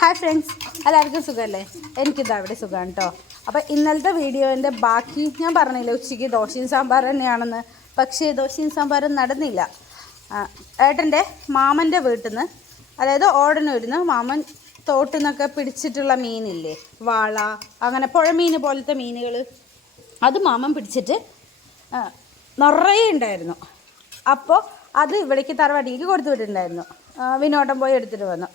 Hi friends, എല്ലാവർക്കും സുഖമല്ലേ? എനിക്കിതാ ഇവിടെ സുഖമാണ് കേട്ടോ. അപ്പോൾ ഇന്നലത്തെ വീഡിയോൻ്റെ ബാക്കി ഞാൻ പറഞ്ഞില്ല ഉച്ചയ്ക്ക് ദോശയും സാമ്പാർ തന്നെയാണെന്ന്. പക്ഷേ ദോശയും സാമ്പാറും നടന്നില്ല. ഏട്ടൻ്റെ മാമൻ്റെ വീട്ടിൽ നിന്ന്, അതായത് ഓടനൂരിൽ നിന്ന് മാമൻ തോട്ടിൽ നിന്നൊക്കെ പിടിച്ചിട്ടുള്ള മീനില്ലേ, വാള, അങ്ങനെ പുഴമീൻ പോലത്തെ മീനുകൾ, അത് മാമൻ പിടിച്ചിട്ട് നിറയെ ഉണ്ടായിരുന്നു. അപ്പോൾ അത് ഇവിടേക്ക് തറവാട്ടിലേക്ക് കൊടുത്തു വിട്ടിട്ടുണ്ടായിരുന്നു. വിനോദം പോയി എടുത്തിട്ട് വന്നു.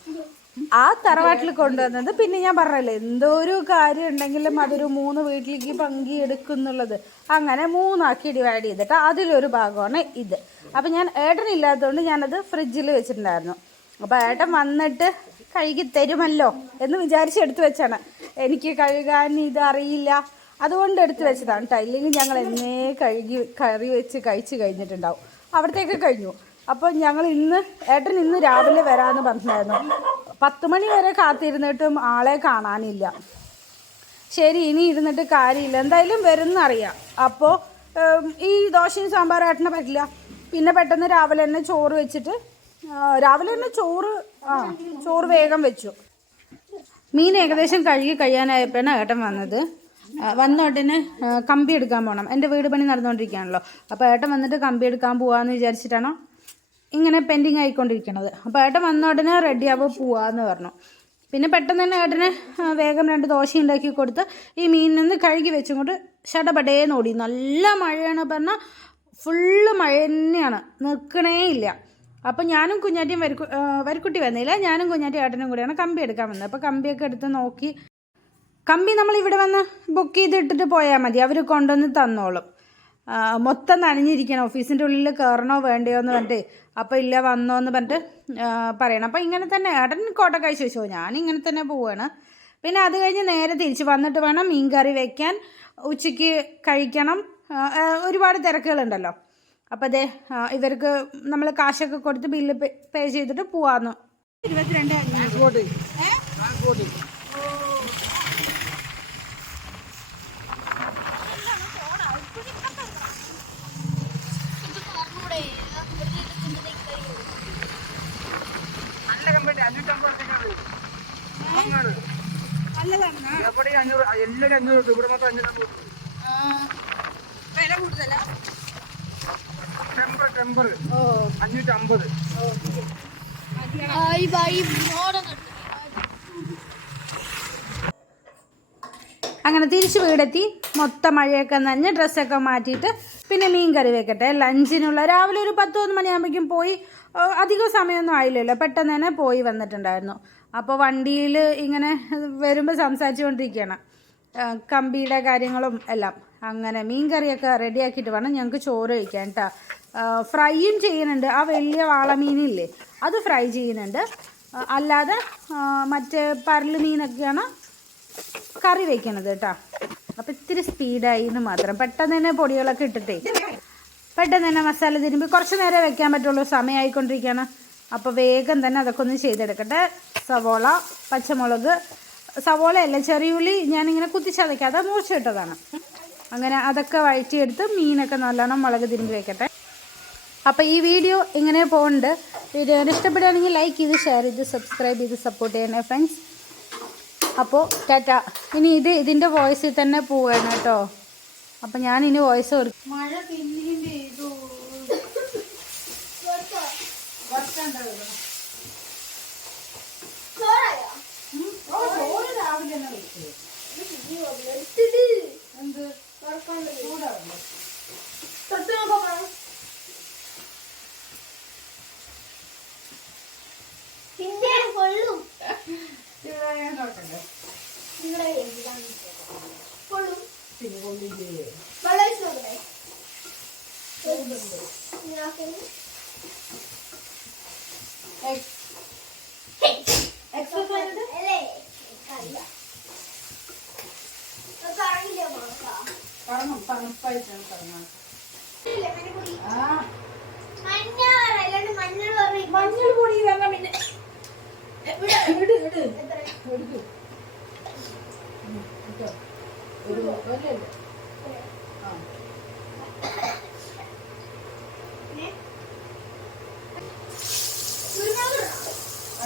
ആ തറവാട്ടിൽ കൊണ്ടുവന്നത് പിന്നെ ഞാൻ പറഞ്ഞല്ലേ, എന്തോ ഒരു കാര്യം ഉണ്ടെങ്കിലും അതൊരു 3 വീട്ടിലേക്ക് പങ്കിയെടുക്കും എന്നുള്ളത്. അങ്ങനെ 3 ആക്കി ഡിവൈഡ് ചെയ്തിട്ട് അതിലൊരു ഭാഗമാണ് ഇത്. അപ്പം ഞാൻ ഏട്ടനില്ലാത്തതുകൊണ്ട് ഞാനത് ഫ്രിഡ്ജിൽ വെച്ചിട്ടുണ്ടായിരുന്നു. അപ്പോൾ ഏട്ടൻ വന്നിട്ട് കഴുകി തരുമല്ലോ എന്ന് വിചാരിച്ച് എടുത്തു വെച്ചാണ്. എനിക്ക് കഴുകാൻ ഇത് അറിയില്ല, അതുകൊണ്ട് എടുത്തു വെച്ചതാണ് കേട്ടോ. ഇല്ലെങ്കിൽ ഞങ്ങൾ എന്നേ കഴുകി കറി വെച്ച് കഴിച്ച് കഴിഞ്ഞിട്ടുണ്ടാവും. അവിടത്തേക്ക് കഴിഞ്ഞു. അപ്പോൾ ഞങ്ങൾ ഏട്ടൻ ഇന്ന് രാവിലെ വരാമെന്ന് പറഞ്ഞിട്ടുണ്ടായിരുന്നു. 10 മണി വരെ കാത്തിരുന്നിട്ടും ആളെ കാണാനില്ല. ശരി, ഇനി ഇരുന്നിട്ട് കാര്യമില്ല, എന്തായാലും വരുമെന്നറിയാം. അപ്പോൾ ഈ ദോശയും സാമ്പാറും ഏട്ടനെ പറ്റില്ല. പിന്നെ പെട്ടെന്ന് രാവിലെ തന്നെ ചോറ് വെച്ചിട്ട് ചോറ് വേഗം വെച്ചു. മീൻ ഏകദേശം കഴുകി കഴിയാനായപ്പോഴാണ് ഏട്ടൻ വന്നത്. വന്നോട്ടിന് കമ്പി എടുക്കാൻ പോകണം. എൻ്റെ വീട് പണി നടന്നുകൊണ്ടിരിക്കുകയാണല്ലോ. അപ്പോൾ ഏട്ടൻ വന്നിട്ട് കമ്പി എടുക്കാൻ പോകാമെന്ന് വിചാരിച്ചിട്ടാണോ ഇങ്ങനെ പെൻഡിങ് ആയിക്കൊണ്ടിരിക്കണത്. അപ്പോൾ ഏട്ടൻ വന്നോടനെ റെഡിയാവുക പോവാന്ന് പറഞ്ഞു. പിന്നെ പെട്ടെന്ന് തന്നെ ഏട്ടന് വേഗം 2 ദോശ ഉണ്ടാക്കി കൊടുത്ത് ഈ മീനിൽ നിന്ന് കഴുകി വെച്ചും കൊണ്ട് ഷടപടേന്ന് ഓടി. നല്ല മഴയാണ് പറഞ്ഞാൽ ഫുള്ള് മഴ തന്നെയാണ്, നിൽക്കണേ ഇല്ല. അപ്പോൾ ഞാനും കുഞ്ഞാറ്റിയും വരിക്കുട്ടി വന്നില്ല, ഞാനും കുഞ്ഞാറ്റിയും ഏട്ടനും കൂടിയാണ് കമ്പി എടുക്കാൻ വന്നത്. അപ്പോൾ കമ്പിയൊക്കെ എടുത്ത് നോക്കി. കമ്പി നമ്മളിവിടെ വന്ന് ബുക്ക് ചെയ്തിട്ടിട്ട് പോയാൽ മതി, അവർ കൊണ്ടുവന്ന് തന്നോളും. മൊത്തം നനഞ്ഞിരിക്കണം, ഓഫീസിൻ്റെ ഉള്ളിൽ കയറണോ വേണ്ടയോ എന്ന് പറഞ്ഞിട്ട്. അപ്പോൾ ഇല്ല വന്നോ എന്ന് പറഞ്ഞിട്ട് പറയണം. അപ്പോൾ ഇങ്ങനെ തന്നെ ഏട്ടൻ കോട്ട കഴിച്ച് വെച്ചോ, ഞാനിങ്ങനെ തന്നെ പോവുകയാണ്. പിന്നെ അത് കഴിഞ്ഞ് നേരെ തിരിച്ച് വന്നിട്ട് വേണം മീൻ കറി വയ്ക്കാൻ, ഉച്ചയ്ക്ക് കഴിക്കണം. ഒരുപാട് തിരക്കുകളുണ്ടല്ലോ. അപ്പോൾ അതെ, ഇവർക്ക് നമ്മൾ കാശൊക്കെ കൊടുത്ത് ബില്ല് പേ ചെയ്തിട്ട് പോവാന്ന്. 22 അങ്ങനെ തിരിച്ച് വീടെത്തി. മൊത്തം മഴയൊക്കെ നനഞ്ഞ് ഡ്രസ്സൊക്കെ മാറ്റിയിട്ട് പിന്നെ മീൻ കറി വെക്കട്ടെ. ലഞ്ചിനുള്ള രാവിലെ ഒരു 10-11 മണിയാകുമ്പോഴേക്കും പോയി. അധികം സമയമൊന്നും ആയില്ലല്ലോ, പെട്ടെന്ന് തന്നെ പോയി വന്നിട്ടുണ്ടായിരുന്നു. അപ്പോൾ വണ്ടിയിൽ ഇങ്ങനെ വരുമ്പോൾ സംസാരിച്ചുകൊണ്ടിരിക്കുകയാണ് കമ്പിയുടെ കാര്യങ്ങളും എല്ലാം. അങ്ങനെ മീൻ കറിയൊക്കെ റെഡിയാക്കിയിട്ട് വേണം ഞങ്ങൾക്ക് ചോറ് കഴിക്കാൻ കേട്ടോ. ഫ്രൈയും ചെയ്യുന്നുണ്ട്. ആ വലിയ വാളമീനില്ലേ, അത് ഫ്രൈ ചെയ്യുന്നുണ്ട്. അല്ലാതെ മറ്റേ പരല് മീനൊക്കെയാണ് കറി വയ്ക്കണത് കേട്ടോ. അപ്പോൾ ഇത്തിരി സ്പീഡായി എന്ന് മാത്രം. പെട്ടെന്ന് തന്നെ പൊടികളൊക്കെ ഇട്ടിട്ടേ പെട്ടെന്ന് തന്നെ മസാല തിരുമ്പി കുറച്ച് നേരം വെക്കാൻ പറ്റുള്ളൂ, സമയമായിക്കൊണ്ടിരിക്കുകയാണ്. അപ്പോൾ വേഗം തന്നെ അതൊക്കെ ഒന്ന് ചെയ്തെടുക്കട്ടെ. സവോള, പച്ചമുളക്, സവോളയല്ല ചെറിയുള്ളി ഞാനിങ്ങനെ കുത്തിച്ചതയ്ക്കാതെ മുറിച്ചിട്ടതാണ്. അങ്ങനെ അതൊക്കെ വഴറ്റിയെടുത്ത് മീനൊക്കെ നല്ലോണം മുളക് തിരുമ്പി വെക്കട്ടെ. അപ്പോൾ ഈ വീഡിയോ ഇങ്ങനെ പോകുന്നുണ്ട്. വീഡിയോ ഇഷ്ടപ്പെടുകയാണെങ്കിൽ ലൈക്ക് ചെയ്ത് ഷെയർ ചെയ്ത് സബ്സ്ക്രൈബ് ചെയ്ത് സപ്പോർട്ട് ചെയ്യണേ ഫ്രണ്ട്സ്. അപ്പോൾ ടാറ്റ. ഇനി ഇതിൻ്റെ വോയിസിൽ തന്നെ പോവുകയാണ് കേട്ടോ. അപ്പം ഞാനിനി വോയിസ് കൊടുക്കും. മഴ പിന്നെയും പെയ്തു. രാവിലെ തന്നെ വെച്ചു. എന്ത് ചൂടാവില്ല. പിന്നെ കൊള്ളും നോക്കണ്ടേ കൊള്ളും പിന്നെ കൊള്ളില്ലേ കറങ്ങും, തണുപ്പായിട്ടാണ് കറങ്ങാൻ. മഞ്ഞൾ പൊടി വേണം. പിന്നെ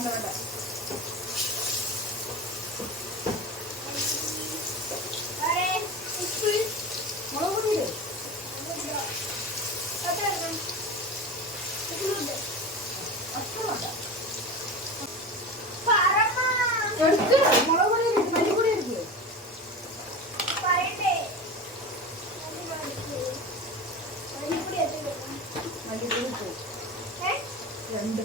വേണ്ട എടുക്ക്. മുളക് പൊടി ഇരിക്ക്, മല്ലിപ്പൊടി ഇരിക്ക്. പറയട്ടെ മല്ലിപ്പൊടി ഇട്ടു. രണ്ട്.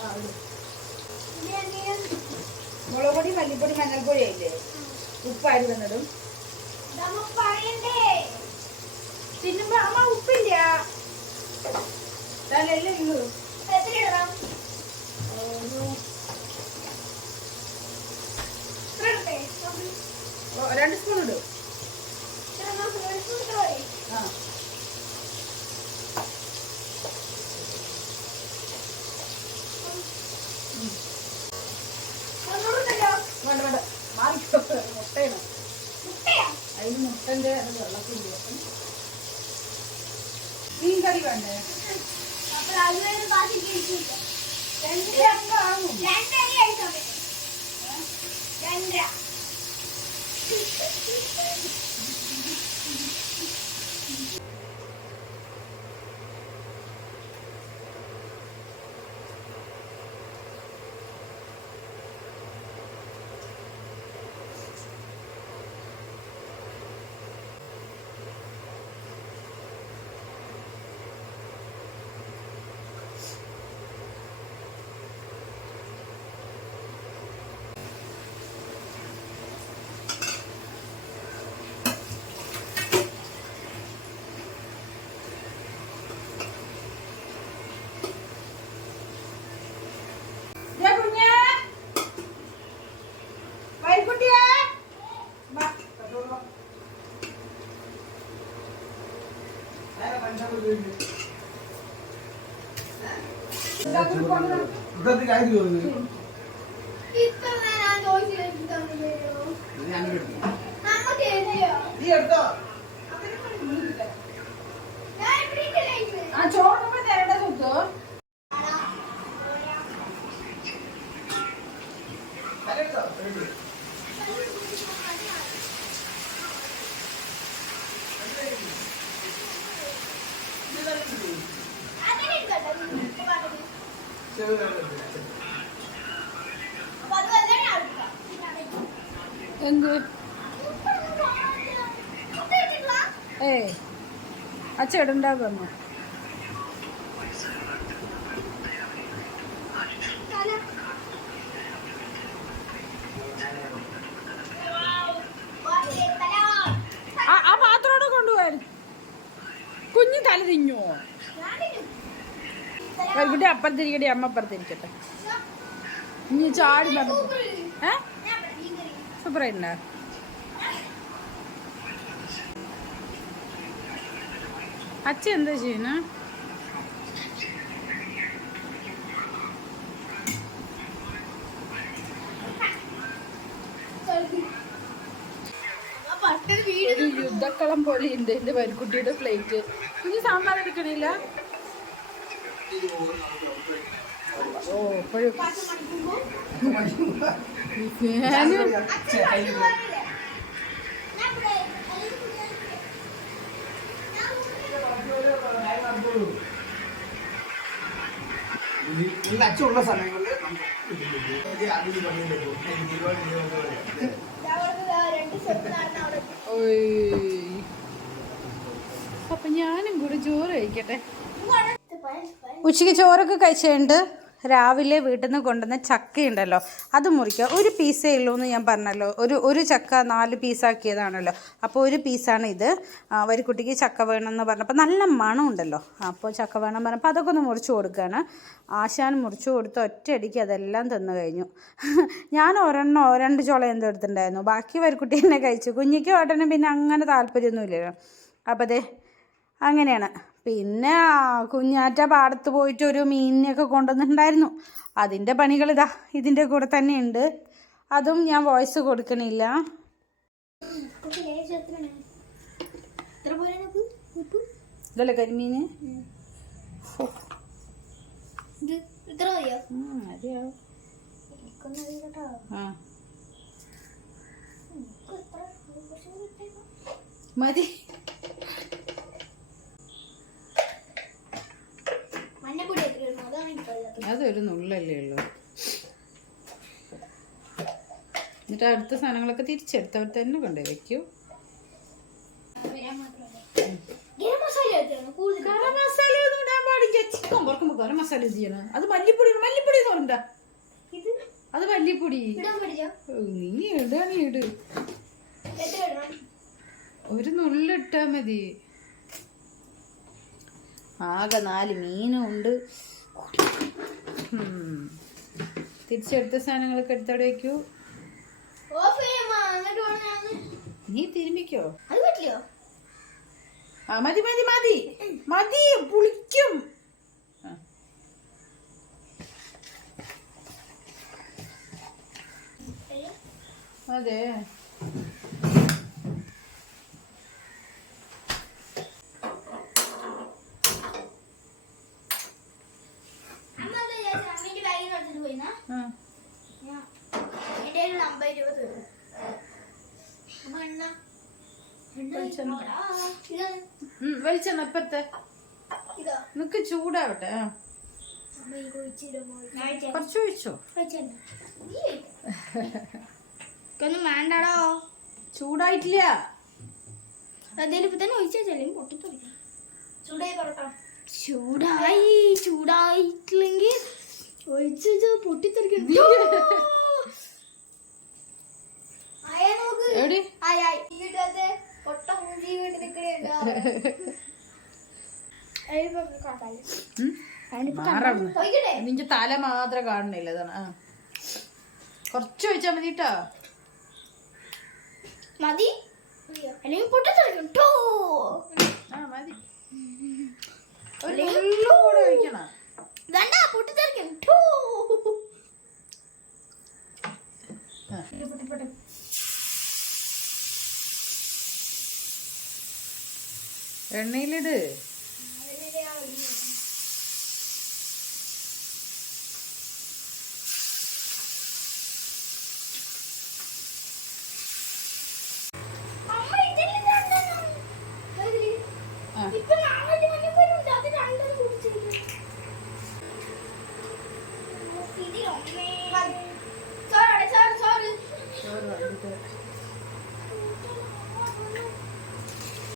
ആ, ഇട്. മുളക് പൊടി മല്ലിപ്പൊടി മഞ്ഞൾപ്പൊടി ആയില്ലേ? ഉപ്പാരി വന്നതും തിന്നുമ്പോ അമ്മ ഉപ്പില്ല തലല്ലേ ഉള്ളൂ. രണ്ട് സ്പൂൺ ഇടും. ആ വേണ്ട വേണ്ട മാറിക്കോ. മുട്ടയാണ് അതിന് മുട്ടന്റെ വെള്ളത്തിൽ മീൻ കറി വേണ്ടേ? ആ ചോറിന് തരണ്ട സുഖോ. എന്ത് അച്ചേടുണ്ടാകുന്നു. ആ പാത്രോടെ കൊണ്ടുപോയാൽ കുഞ്ഞു തല തിഞ്ഞോ? കുട്ടി അപ്പുറത്തിരിക്കട്ടെ, അമ്മ അപ്പുറത്തിരിക്കട്ടെ. ഇനി ചാടി പറഞ്ഞു. സൂപ്പറായിട്ടുണ്ടോ? അച്ഛ എന്താ ചെയ്യുന്ന? ഒരു യുദ്ധക്കളം പോലെ ഉണ്ട് എന്റെ വരിക്കുട്ടിയുടെ പ്ലേറ്റ്. ഇനി സാമ്പാർ എടുക്കണില്ല. ഓ ഇപ്പോഴും അച്ഛനുള്ള സമയങ്ങളിൽ അപ്പൊ ഞാനും കൂടി ചോറ് കഴിക്കട്ടെ. ഉച്ചയ്ക്ക് ചോറൊക്കെ കഴിച്ചിട്ടുണ്ട്. രാവിലെ വീട്ടിൽ നിന്ന് കൊണ്ടുവന്ന ചക്കയുണ്ടല്ലോ, അത് മുറിക്കുക. ഒരു പീസേ ഉള്ളൂ എന്ന് ഞാൻ പറഞ്ഞല്ലോ. ഒരു ചക്ക 4 പീസാക്കിയതാണല്ലോ. അപ്പോൾ ഒരു പീസാണ് ഇത്. വരിക്കുട്ടിക്ക് ചക്ക വേണമെന്ന് പറഞ്ഞപ്പോൾ നല്ല മണമുണ്ടല്ലോ. അപ്പോൾ ചക്ക വേണം പറഞ്ഞപ്പോൾ അതൊക്കെ ഒന്ന് മുറിച്ച് കൊടുക്കുകയാണ്. ആശാൻ മുറിച്ച് കൊടുത്ത് ഒറ്റയടിക്ക് അതെല്ലാം തിന്നു കഴിഞ്ഞു. ഞാൻ 2 ചോള എന്തോ എടുത്തിട്ടുണ്ടായിരുന്നു. ബാക്കി വരിക്കുട്ടി തന്നെ കഴിച്ചു. കുഞ്ഞിക്ക് ഏട്ടനും പിന്നെ അങ്ങനെ താല്പര്യമൊന്നുമില്ലല്ലോ. അപ്പോൾ അതെ അങ്ങനെയാണ്. പിന്നെ കുഞ്ഞാറ്റ പാടത്ത് പോയിട്ട് ഒരു മീനിനെയൊക്കെ കൊണ്ടുവന്നിട്ടുണ്ടായിരുന്നു. അതിൻ്റെ പണികളിതാ ഇതിൻ്റെ കൂടെ തന്നെയുണ്ട്. അതും ഞാൻ വോയിസ് കൊടുക്കണില്ല. ഇതല്ലേ കരിമീന്? അറിയാവോ? ആ മതി. മഞ്ഞപ്പൊടി എത്രയാണ്? അതാണ് അതൊരു നുള്ളല്ലേ ഉള്ളൂ. എന്നിട്ട് അടുത്ത സാധനങ്ങളൊക്കെ തിരിച്ചെടുത്തവർ തന്നെ കൊണ്ടുപോയി വെക്കൂ. ഗരം മസാല ഒന്നും ഇടാൻ പാടില്ല. ചിക്കൻ വറുക്കുമ്പോ ഗരം മസാല ചെയ്യണം. അത് മല്ലിപ്പൊടി മല്ലിപ്പൊടി തോന്നണ്ട. അത് മല്ലിപ്പൊടി നീ ഇടാ. നീ ഇട്. ഒരു നുള്ളിട്ടാ മതി. ആകെ 4 മീനും ഉണ്ട്. തിരിച്ചെടുത്ത സാധനങ്ങളൊക്കെ എടുത്തവിടെ വെക്കൂ. നീ തിരുമ്മിക്കോ. ആ മതി മതി മതി മതി, പുളിക്കും. അതെ വെളിച്ചെണ്ണ ഇപ്പത്തെ നിക്ക് ചൂടാവട്ടെ. കുറച്ച് ഒഴിച്ചോ. ഒന്നും വേണ്ടടോ, ചൂടായിട്ടില്ല. എന്തേലും ഇപ്പൊ തന്നെ ഒഴിച്ചാലേ പൊട്ടിത്തെറിക്കും. ചൂടായി ചൂടായിട്ടില്ലെങ്കിൽ ഒഴിച്ചു പൊട്ടിത്തെറിക്കും. നിന്റെ തല മാത്രം കാണുന്നില്ല. അതാണ്. കുറച്ച് ഒഴിച്ചാ മതി കേട്ടോ. മതി അല്ലെങ്കിൽ പൊട്ടിത്തെറിക്കും. ആ മതി. ഒരു കൂടെ ഒഴിക്കണം. വേണ്ട, പൊട്ടിത്തെറിക്കും. എണ്ണയിലിട്.